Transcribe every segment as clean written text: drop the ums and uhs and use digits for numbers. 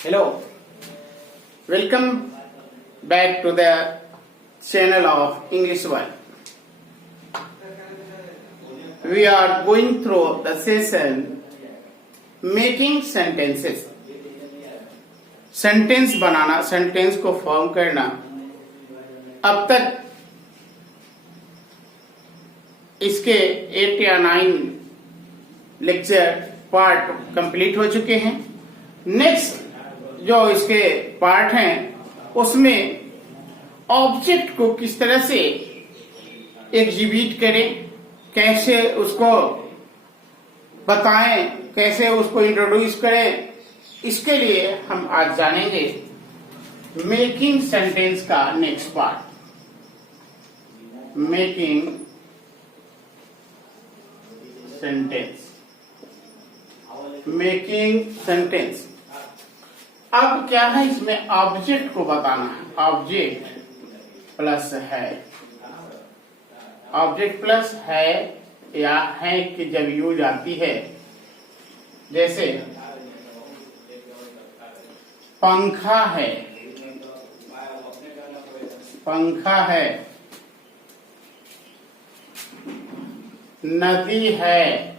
Hello, welcome back to the channel of English World. We are going through the session making sentences. Sentence banana, sentence को form करना। अब तक इसके 8 या 9 lecture part complete हो चुके हैं। नेक्स्ट जो इसके पार्ट हैं उसमें ऑब्जेक्ट को किस तरह से एग्जिबिट करें, कैसे उसको बताएं, कैसे उसको इंट्रोड्यूस करें, इसके लिए हम आज जानेंगे मेकिंग सेंटेंस का next part. Making sentence, making sentence. अब क्या है, इसमें ऑब्जेक्ट को बताना है। ऑब्जेक्ट प्लस है, ऑब्जेक्ट प्लस है या है कि जब यूज आती है, जैसे पंखा है, पंखा है, नदी है,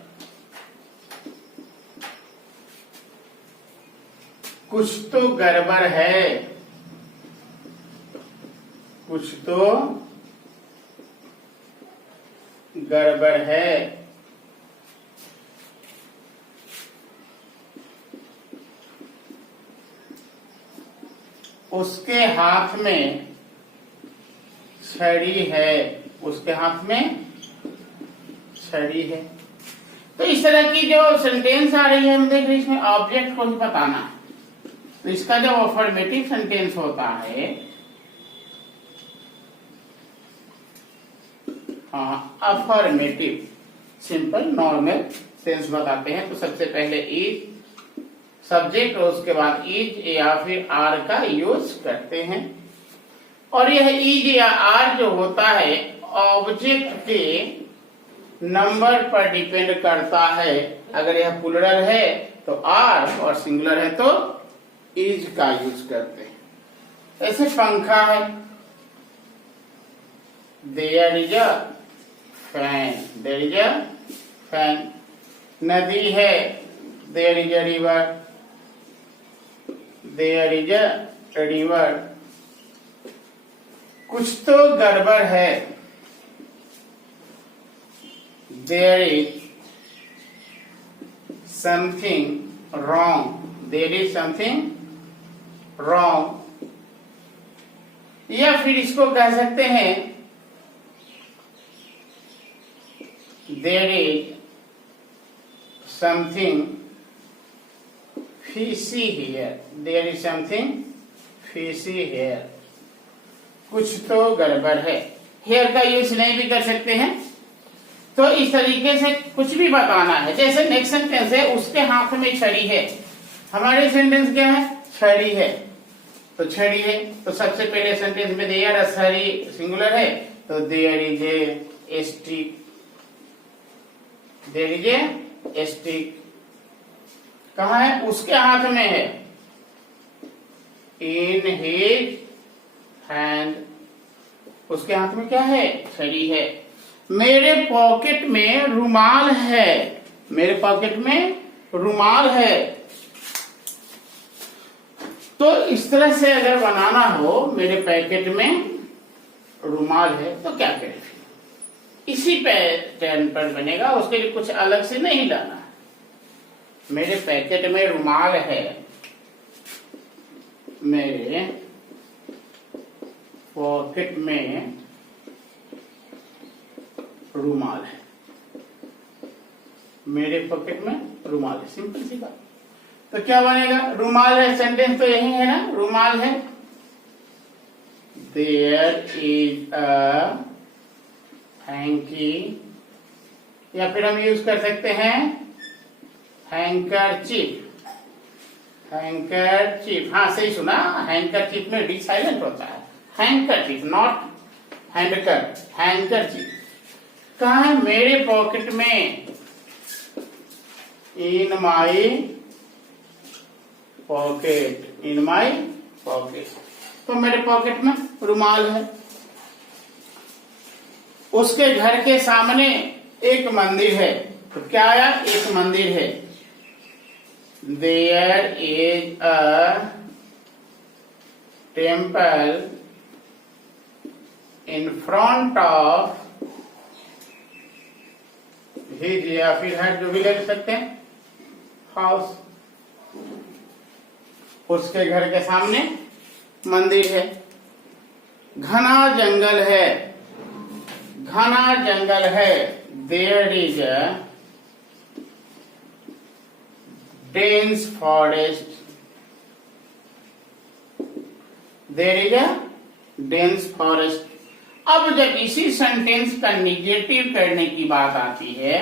कुछ तो गड़बड़ है, कुछ तो गड़बड़ है, उसके हाथ में छड़ी है, उसके हाथ में छड़ी है। तो इस तरह की जो सेंटेंस आ रही है, हम देख रहे हैं इसमें ऑब्जेक्ट को ही बताना है। तो इसका जब अफर्मेटिव सेंटेंस होता है, अफर्मेटिव सिंपल नॉर्मल सेंस बताते हैं, तो सबसे पहले इज सब्जेक्ट और उसके बाद इज या फिर आर का यूज करते हैं। और यह इज या आर जो होता है ऑब्जेक्ट के नंबर पर डिपेंड करता है। अगर यह प्लूरल है तो आर और सिंगुलर है तो इज का यूज करते हैं। ऐसे पंखा है, there is a fan, there is a fan. नदी है, there is a river, there is a river. कुछ तो गड़बड़ है, there is something wrong, there is something wrong. या फिर इसको कह सकते हैं there is something fishy here, there is something fishy here। कुछ तो गड़बड़ है। हेयर का यूज नहीं भी कर सकते हैं। तो इस तरीके से कुछ भी बताना है। जैसे नेक्स्ट सेंटेंस है, उसके हाथ में छड़ी है। हमारे सेंटेंस क्या है, छड़ी है, तो छड़ी है। तो सबसे पहले सेंटेंस में देयर अ छड़ी सिंगुलर है, तो there is a stick, there is a stick. कहाँ है, उसके हाथ में है, इन हिज हैंड, उसके हाथ में क्या है, छड़ी है। मेरे पॉकेट में रुमाल है, मेरे पॉकेट में रुमाल है। तो इस तरह से अगर बनाना हो, मेरे पैकेट में रुमाल है, तो क्या करें, इसी पैटर्न पर बनेगा, उसके लिए कुछ अलग से नहीं लाना। मेरे पैकेट में रुमाल है, मेरे पॉकेट में रुमाल है, मेरे पॉकेट में रुमाल है। सिंपल सी बात। तो क्या बनेगा, रुमाल है, सेंटेंस तो यही है ना, रुमाल है। देयर इज अ हैंकी, या फिर हम यूज कर सकते हैं हैंकरचीफ, हैंकरचीफ। हाँ सही सुना, हैंकरचीफ में डी साइलेंट होता है। Handkerchief, not handker, handkerchief. कहा है, मेरे पॉकेट में, इन my pocket, in my pocket. तो मेरे पॉकेट में रुमाल है। उसके घर के सामने एक मंदिर है। तो क्या आया? एक मंदिर है। There is a temple in front of his, या फिर हर, जो भी ले सकते हैं, हाउस। उसके घर के सामने मंदिर है। घना जंगल है, घना जंगल है। There is a dense forest, there is a dense forest. अब जब इसी सेंटेंस का निगेटिव करने की बात आती है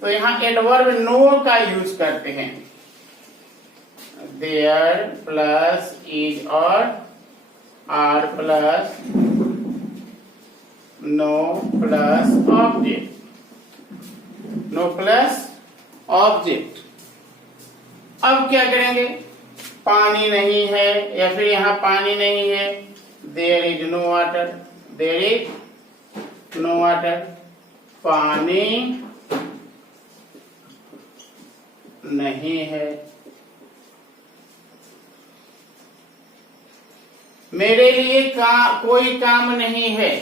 तो यहां एडवर्ब नो का यूज करते हैं। देयर प्लस इज और are plus no plus object, no plus object. अब क्या करेंगे? पानी नहीं है, या फिर यहां पानी नहीं है। There is no water, there is no water. पानी नहीं है। मेरे लिए कोई काम नहीं है,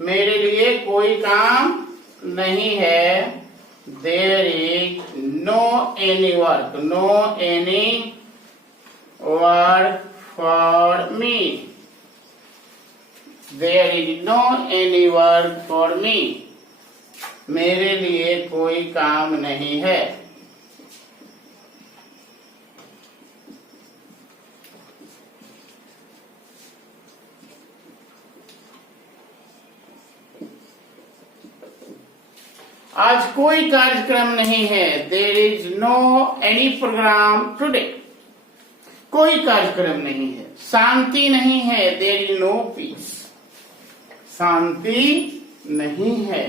मेरे लिए कोई काम नहीं है। There is no any work, no any work for me, there is no any work for me. मेरे लिए कोई काम नहीं है। आज कोई कार्यक्रम नहीं है। There is no any programme today, कोई कार्यक्रम नहीं है। शांति नहीं है। देयर इज नो पीस, शांति नहीं है।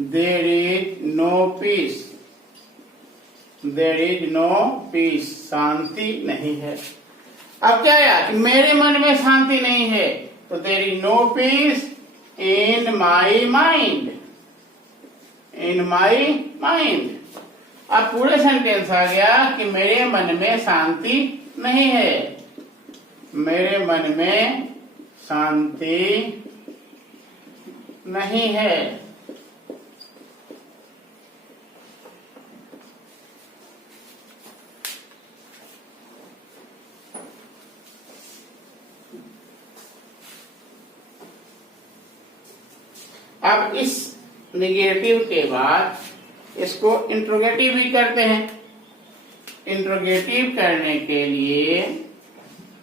There is no peace, there is no peace, शांति नहीं है। अब क्या है? मेरे मन में शांति नहीं है, तो there is no peace in my mind, in my mind. अब पूरे सेंटेंस आ गया कि मेरे मन में शांति नहीं है, मेरे मन में शांति नहीं है। अब इस निगेटिव के बाद इसको इंट्रोगेटिव भी करते हैं। इंट्रोगेटिव करने के लिए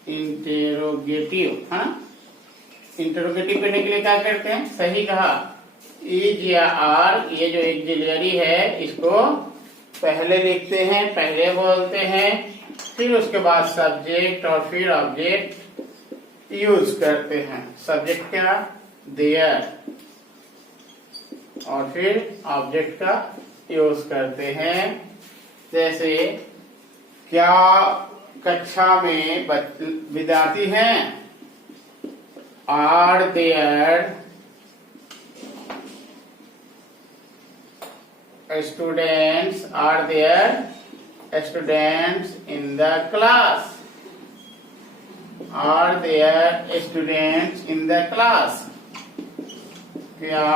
इंटेरोगेटिव, हाँ, इंट्रोगेटिव करने के लिए क्या करते हैं? सही कहा। इज या आर, ये जो एक्सिलरी है, इसको पहले लिखते हैं, पहले बोलते हैं, फिर उसके बाद सब्जेक्ट और फिर ऑब्जेक्ट यूज करते हैं। सब्जेक्ट क्या? देयर, और फिर ऑब्जेक्ट का यूज करते हैं। जैसे क्या कक्षा में विद्यार्थी हैं? Are there students, are there students in the class, are there students in the class. क्या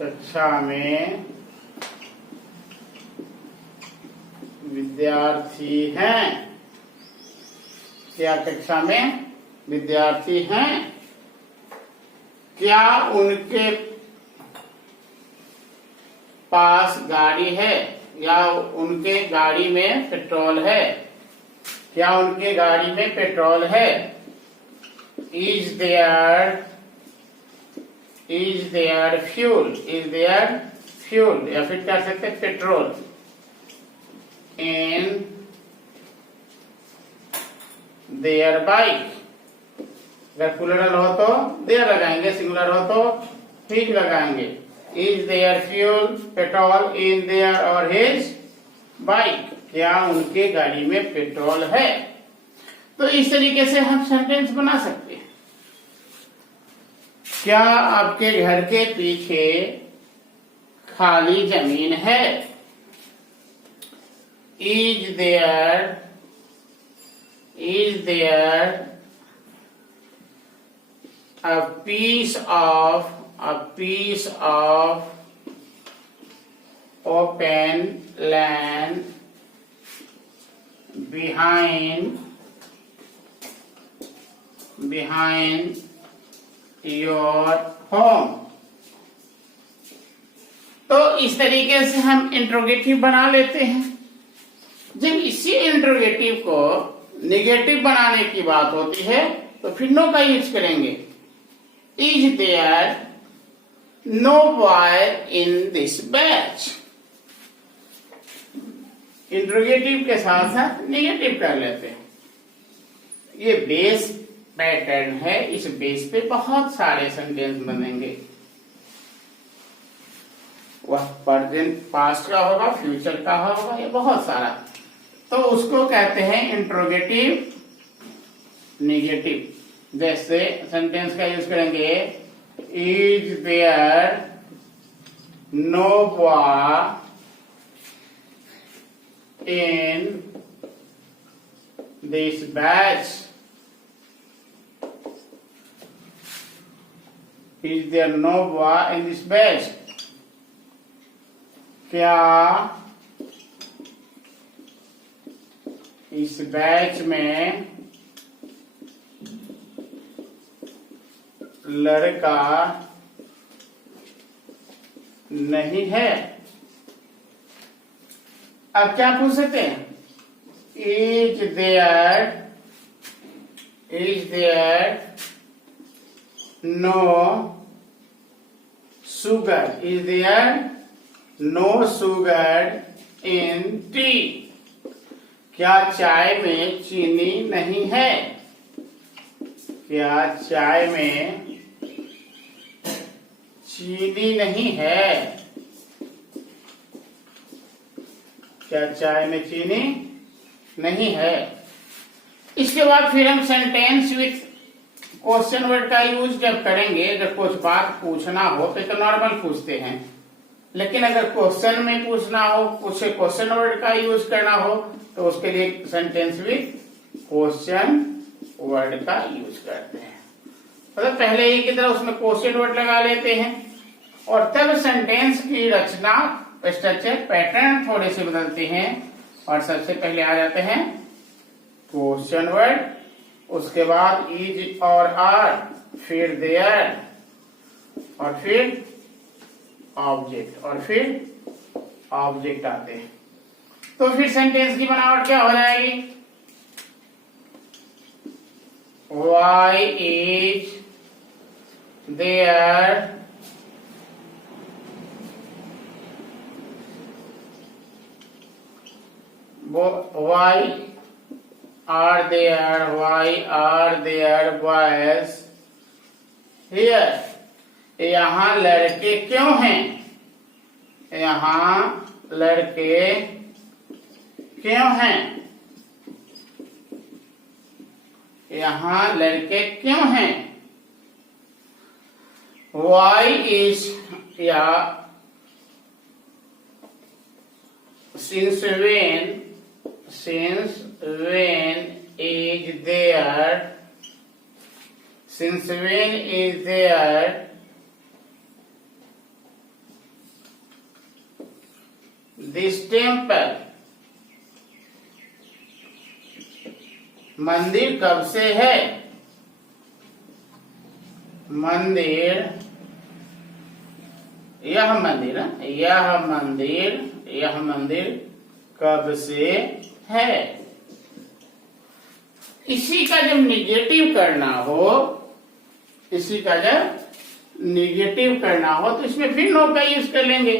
कक्षा में विद्यार्थी हैं? क्या कक्षा में विद्यार्थी हैं? क्या उनके पास गाड़ी है? या उनके गाड़ी में पेट्रोल है? क्या उनके गाड़ी में पेट्रोल है? Is there fuel, is there fuel, या फिर क्या सकते हैं? Petrol in their bike. अगर प्लूरल हो तो देयर लगाएंगे, सिंगुलर हो तो हिज लगाएंगे। Is there fuel petrol in their और हिज बाइक, क्या उनके गाड़ी में पेट्रोल है। तो इस तरीके से हम सेंटेंस बना सकते हैं। क्या आपके घर के पीछे खाली जमीन है। Is there a piece of open land behind your home। तो इस तरीके से हम इंट्रोगेटिव बना लेते हैं। जब इसी इंट्रोगेटिव को निगेटिव बनाने की बात होती है तो फिर नो का यूज करेंगे। Is there no boy in this batch. Interrogative के साथ साथ निगेटिव कर लेते हैं। ये बेस पैटर्न है, इस बेस पे बहुत सारे सेंटेंस बनेंगे। वह प्रेजेंट पास्ट का होगा, फ्यूचर का होगा, ये बहुत सारा। तो उसको कहते हैं इंट्रोगेटिव निगेटिव। जैसे सेंटेंस का यूज करेंगे, is there no boy in this batch. Is there no boy in this batch. क्या इस बैच में लड़का नहीं है। अब क्या पूछ सकते हैं, is there no sugar. Is there no sugar in tea. क्या चाय में चीनी नहीं है। क्या चाय में चीनी नहीं है। क्या चाय में चीनी नहीं है। इसके बाद फिर हम सेंटेंस विथ क्वेश्चन वर्ड का यूज जब करेंगे, जब कुछ बात पूछना हो तो नॉर्मल पूछते हैं, लेकिन अगर क्वेश्चन में पूछना हो, कुछ क्वेश्चन वर्ड का यूज करना हो तो उसके लिए सेंटेंस विथ क्वेश्चन वर्ड का यूज करते हैं। मतलब पहले ही की तरह उसमें क्वेश्चन वर्ड लगा लेते हैं और तब सेंटेंस की रचना, स्ट्रक्चर, पैटर्न थोड़े से बदलते हैं। और सबसे पहले आ जाते हैं क्वेश्चन वर्ड, उसके बाद इज और आर, फिर देयर, और फिर ऑब्जेक्ट, और फिर ऑब्जेक्ट आते हैं। तो फिर सेंटेंस की बनावट क्या हो जाएगी, why is there why are there boys here। यहाँ लड़के क्यों हैं। यहाँ लड़के क्यों हैं। यहाँ लड़के क्यों हैं। why is या since when is there this temple। मंदिर कब से है। मंदिर, यह मंदिर कब से है। इसी का जब निगेटिव करना हो तो इसमें फिर नो का यूज कर लेंगे।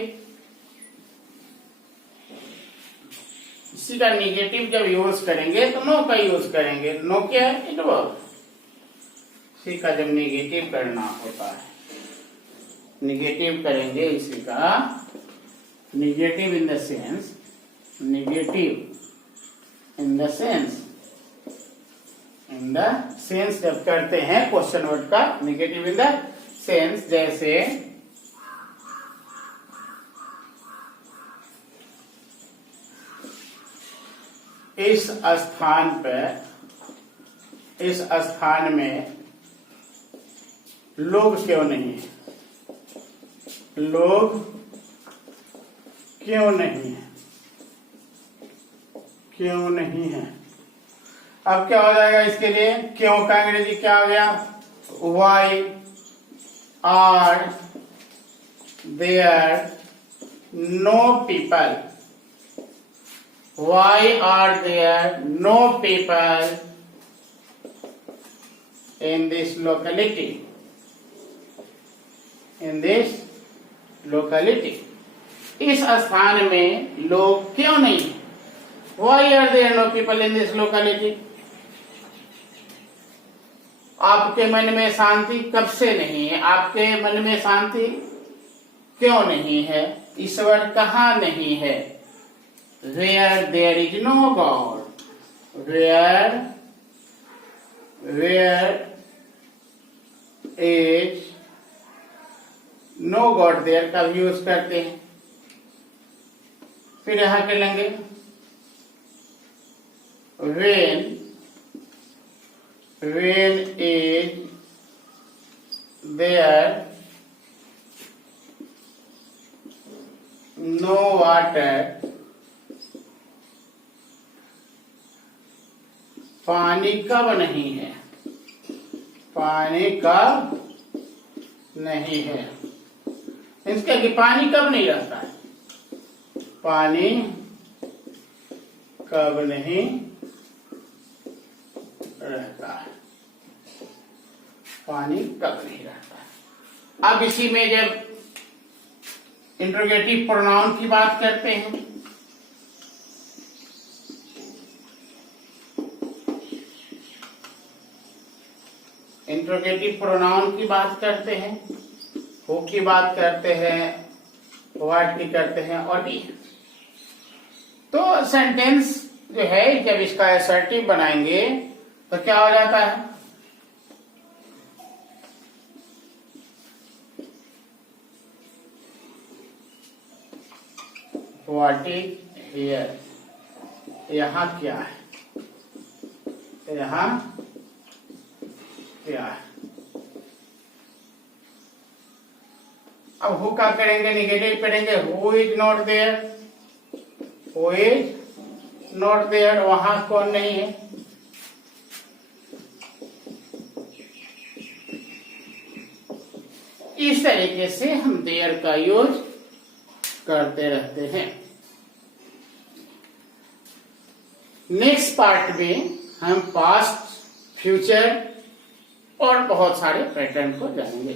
इसी का निगेटिव जब यूज करेंगे तो नो का यूज करेंगे। नो क्या है, इट वर्क। इसी का जब निगेटिव करना होता है निगेटिव करेंगे इसी का, negative in the sense, negative in the sense, in the sense जब करते हैं क्वेश्चन वर्ड का, निगेटिव इन द सेंस, जैसे इस स्थान पर, इस स्थान में लोग क्यों नहीं है, लोग क्यों नहीं है, क्यों नहीं है। अब क्या हो जाएगा इसके लिए, क्यों का अंग्रेजी क्या हो गया, why are there no people, why are there no people in this locality, in this locality, इस स्थान में लोग क्यों नहीं है, why are there no people in this locality। आपके मन में शांति कब से नहीं है, आपके मन में शांति क्यों नहीं है, ईश्वर कहाँ नहीं है। Where there is no God, where is no God there का भी यूज करते हैं। फिर यहां के लेंगे when is there no water, पानी कब नहीं है, पानी कब नहीं है, इसका कि पानी कब नहीं रहता है, पानी कब नहीं रहता है, पानी कब नहीं रहता है। अब इसी में जब इंट्रोगेटिव प्रोनाउन की बात करते हैं, इंट्रोगेटिव प्रोनाउन की बात करते हैं, हु की बात करते हैं, व्हाट की करते हैं और बी। तो सेंटेंस जो है जब इसका असर्टिव बनाएंगे तो क्या हो जाता है, व्हाट इज हियर, यहां क्या है, यहां क्या है। अब हु का करेंगे, निगेटिव करेंगे, who is not there, who is not there, वहां कौन नहीं है। इस तरीके से हम देयर का यूज करते रहते हैं। नेक्स्ट पार्ट में हम पास्ट, फ्यूचर और बहुत सारे पैटर्न को जानेंगे।